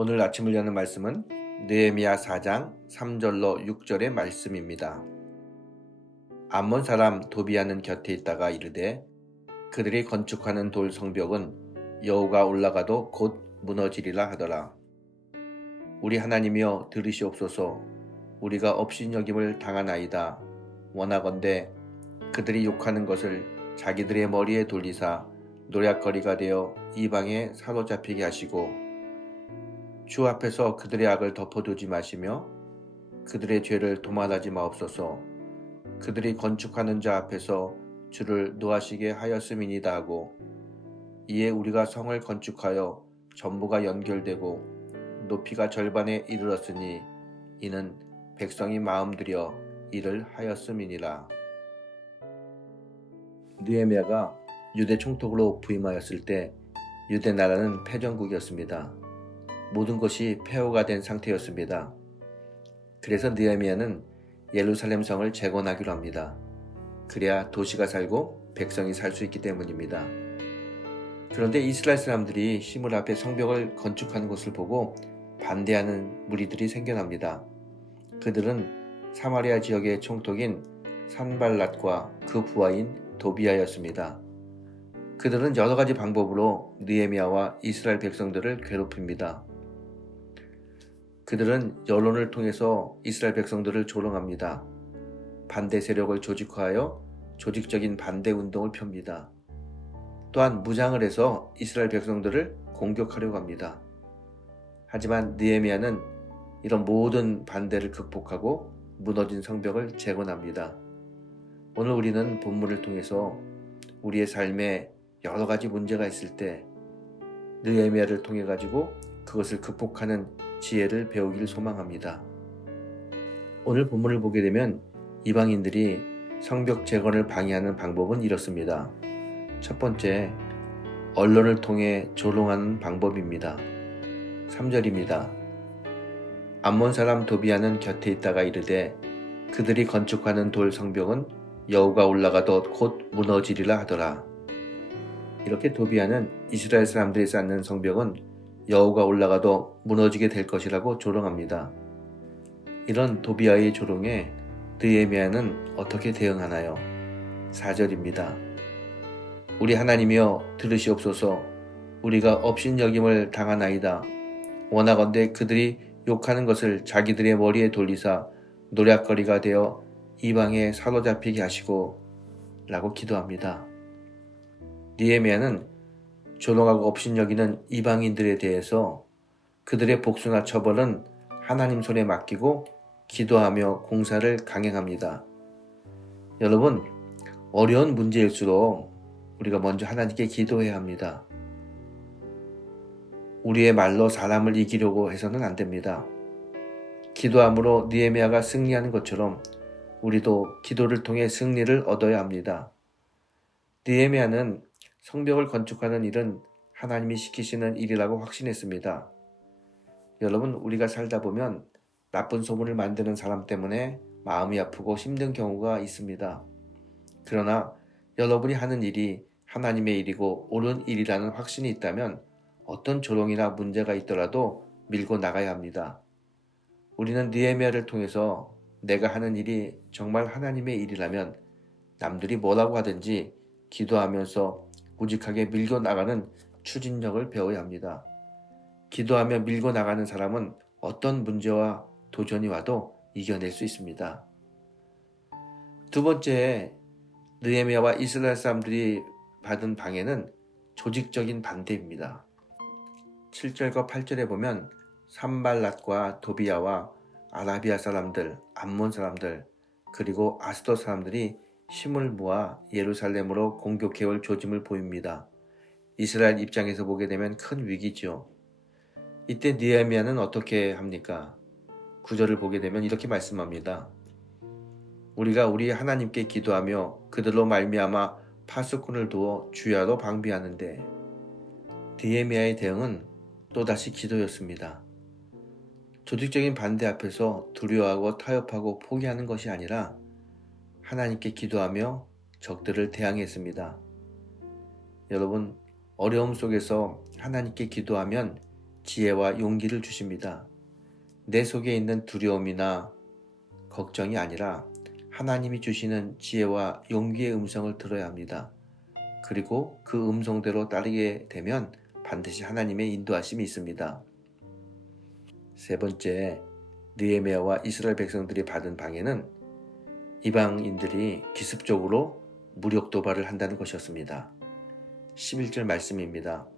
오늘 아침을 여는 말씀은 느헤미야 4장 3절로 6절의 말씀입니다. 암몬 사람 도비아는 곁에 있다가 이르되 그들이 건축하는 돌 성벽은 여호가 올라가도 곧 무너지리라 하더라. 우리 하나님이여 들으시옵소서. 우리가 업신여김을 당하나이다. 원하건대 그들이 욕하는 것을 자기들의 머리에 돌리사 노략거리가 되어 이방에 사로잡히게 하시고 주 앞에서 그들의 악을 덮어두지 마시며 그들의 죄를 도말하지 마옵소서. 그들이 건축하는 자 앞에서 주를 노하시게 하였음이니이다 하고 이에 우리가 성을 건축하여 전부가 연결되고 높이가 절반에 이르렀으니 이는 백성이 마음들여 일을 하였음이니라. 느헤미야가 유대 총독으로 부임하였을 때 유대 나라는 패전국이었습니다. 모든 것이 폐허가 된 상태였습니다. 그래서 느헤미야는 예루살렘 성을 재건하기로 합니다. 그래야 도시가 살고 백성이 살 수 있기 때문입니다. 그런데 이스라엘 사람들이 시물 앞에 성벽을 건축하는 것을 보고 반대하는 무리들이 생겨납니다. 그들은 사마리아 지역의 총독인 산발랏과 그 부하인 도비아였습니다. 그들은 여러 가지 방법으로 느헤미야와 이스라엘 백성들을 괴롭힙니다. 그들은 여론을 통해서 이스라엘 백성들을 조롱합니다. 반대 세력을 조직화하여 조직적인 반대 운동을 펴니다. 또한 무장을 해서 이스라엘 백성들을 공격하려고 합니다. 하지만 느헤미야는 이런 모든 반대를 극복하고 무너진 성벽을 재건합니다. 오늘 우리는 본문을 통해서 우리의 삶에 여러 가지 문제가 있을 때 느헤미야를 통해 가지고 그것을 극복하는 지혜를 배우기를 소망합니다. 오늘 본문을 보게 되면 이방인들이 성벽 재건을 방해하는 방법은 이렇습니다. 첫 번째, 언론을 통해 조롱하는 방법입니다. 3절입니다. 암몬 사람 도비아는 곁에 있다가 이르되 그들이 건축하는 돌 성벽은 여호가 올라가도 곧 무너지리라 하더라. 이렇게 도비아는 이스라엘 사람들이 쌓는 성벽은 여호가 올라가도 무너지게 될 것이라고 조롱합니다. 이런 도비아의 조롱에 느헤미야는 어떻게 대응하나요? 4절입니다. 우리 하나님이여 들으시옵소서. 우리가 업신여김을 당하나이다. 원하건대 그들이 욕하는 것을 자기들의 머리에 돌리사 노략거리가 되어 이방에 사로잡히게 하시고 라고 기도합니다. 느헤미야는 조롱하고 업신여기는 이방인들에 대해서 그들의 복수나 처벌은 하나님 손에 맡기고 기도하며 공사를 강행합니다. 여러분, 어려운 문제일수록 우리가 먼저 하나님께 기도해야 합니다. 우리의 말로 사람을 이기려고 해서는 안 됩니다. 기도함으로 느헤미야가 승리하는 것처럼 우리도 기도를 통해 승리를 얻어야 합니다. 느헤미야는 성벽을 건축하는 일은 하나님이 시키시는 일이라고 확신했습니다. 여러분, 우리가 살다 보면 나쁜 소문을 만드는 사람 때문에 마음이 아프고 힘든 경우가 있습니다. 그러나 여러분이 하는 일이 하나님의 일이고 옳은 일이라는 확신이 있다면 어떤 조롱이나 문제가 있더라도 밀고 나가야 합니다. 우리는 느헤미야를 통해서 내가 하는 일이 정말 하나님의 일이라면 남들이 뭐라고 하든지 기도하면서 우직하게 밀고 나가는 추진력을 배워야 합니다. 기도하며 밀고 나가는 사람은 어떤 문제와 도전이 와도 이겨낼 수 있습니다. 두 번째, 느헤미야와 이스라엘 사람들이 받은 방해는 조직적인 반대입니다. 7절과 8절에 보면 산발랏과 도비아와 아라비아 사람들, 암몬 사람들, 그리고 아스돗 사람들이 힘을 모아 예루살렘으로 공격해올 조짐을 보입니다. 이스라엘 입장에서 보게 되면 큰 위기죠. 이때 느헤미야는 어떻게 합니까? 9절을 보게 되면 이렇게 말씀합니다. 우리가 우리 하나님께 기도하며 그들로 말미암아 파수꾼을 두어 주야로 방비하는데 느헤미야의 대응은 또다시 기도였습니다. 조직적인 반대 앞에서 두려워하고 타협하고 포기하는 것이 아니라 하나님께 기도하며 적들을 대항했습니다. 여러분, 어려움 속에서 하나님께 기도하면 지혜와 용기를 주십니다. 내 속에 있는 두려움이나 걱정이 아니라 하나님이 주시는 지혜와 용기의 음성을 들어야 합니다. 그리고 그 음성대로 따르게 되면 반드시 하나님의 인도하심이 있습니다. 세 번째, 느헤미야와 이스라엘 백성들이 받은 방해는 이방인들이 기습적으로 무력 도발을 한다는 것이었습니다. 11절 말씀입니다.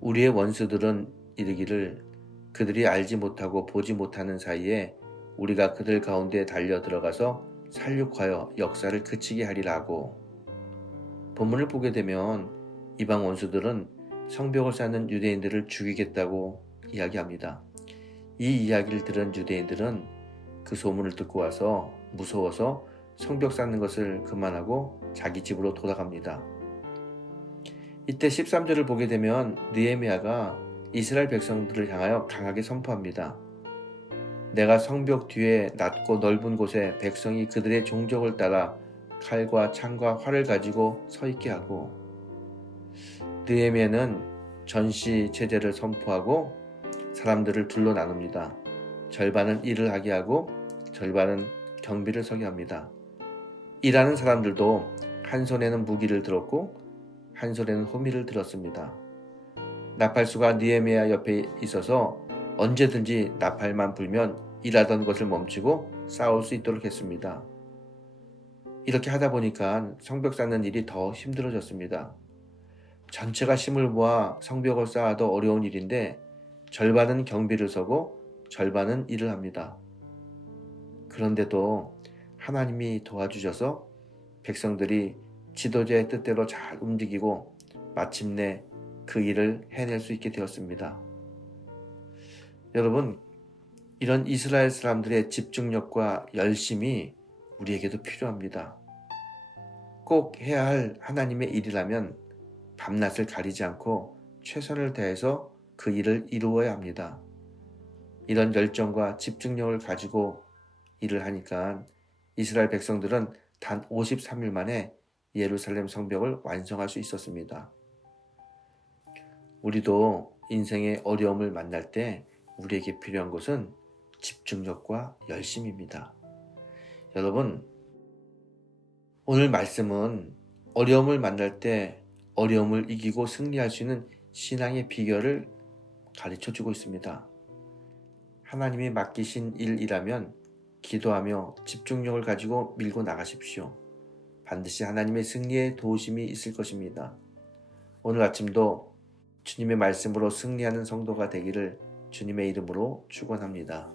우리의 원수들은 이르기를 그들이 알지 못하고 보지 못하는 사이에 우리가 그들 가운데 달려 들어가서 살육하여 역사를 그치게 하리라 하고, 본문을 보게 되면 이방 원수들은 성벽을 쌓는 유대인들을 죽이겠다고 이야기합니다. 이 이야기를 들은 유대인들은 그 소문을 듣고 와서 무서워서 성벽 쌓는 것을 그만하고 자기 집으로 돌아갑니다. 이때 13절을 보게 되면 느헤미야가 이스라엘 백성들을 향하여 강하게 선포합니다. 내가 성벽 뒤에 낮고 넓은 곳에 백성이 그들의 종족을 따라 칼과 창과 활을 가지고 서 있게 하고, 느헤미야는 전시 체제를 선포하고 사람들을 둘로 나눕니다. 절반은 일을 하게 하고 절반은 경비를 서게 합니다. 일하는 사람들도 한 손에는 무기를 들었고 한 손에는 호미를 들었습니다. 나팔수가 느헤미야 옆에 있어서 언제든지 나팔만 불면 일하던 것을 멈추고 싸울 수 있도록 했습니다. 이렇게 하다 보니까 성벽 쌓는 일이 더 힘들어졌습니다. 전체가 힘을 모아 성벽을 쌓아도 어려운 일인데 절반은 경비를 서고 절반은 일을 합니다. 그런데도 하나님이 도와주셔서 백성들이 지도자의 뜻대로 잘 움직이고 마침내 그 일을 해낼 수 있게 되었습니다. 여러분, 이런 이스라엘 사람들의 집중력과 열심이 우리에게도 필요합니다. 꼭 해야 할 하나님의 일이라면 밤낮을 가리지 않고 최선을 다해서 그 일을 이루어야 합니다. 이런 열정과 집중력을 가지고 일을 하니까 이스라엘 백성들은 단 53일 만에 예루살렘 성벽을 완성할 수 있었습니다. 우리도 인생의 어려움을 만날 때 우리에게 필요한 것은 집중력과 열심입니다. 여러분, 오늘 말씀은 어려움을 만날 때 어려움을 이기고 승리할 수 있는 신앙의 비결을 가르쳐주고 있습니다. 하나님이 맡기신 일이라면 기도하며 집중력을 가지고 밀고 나가십시오. 반드시 하나님의 승리에 도우심이 있을 것입니다. 오늘 아침도 주님의 말씀으로 승리하는 성도가 되기를 주님의 이름으로 축원합니다.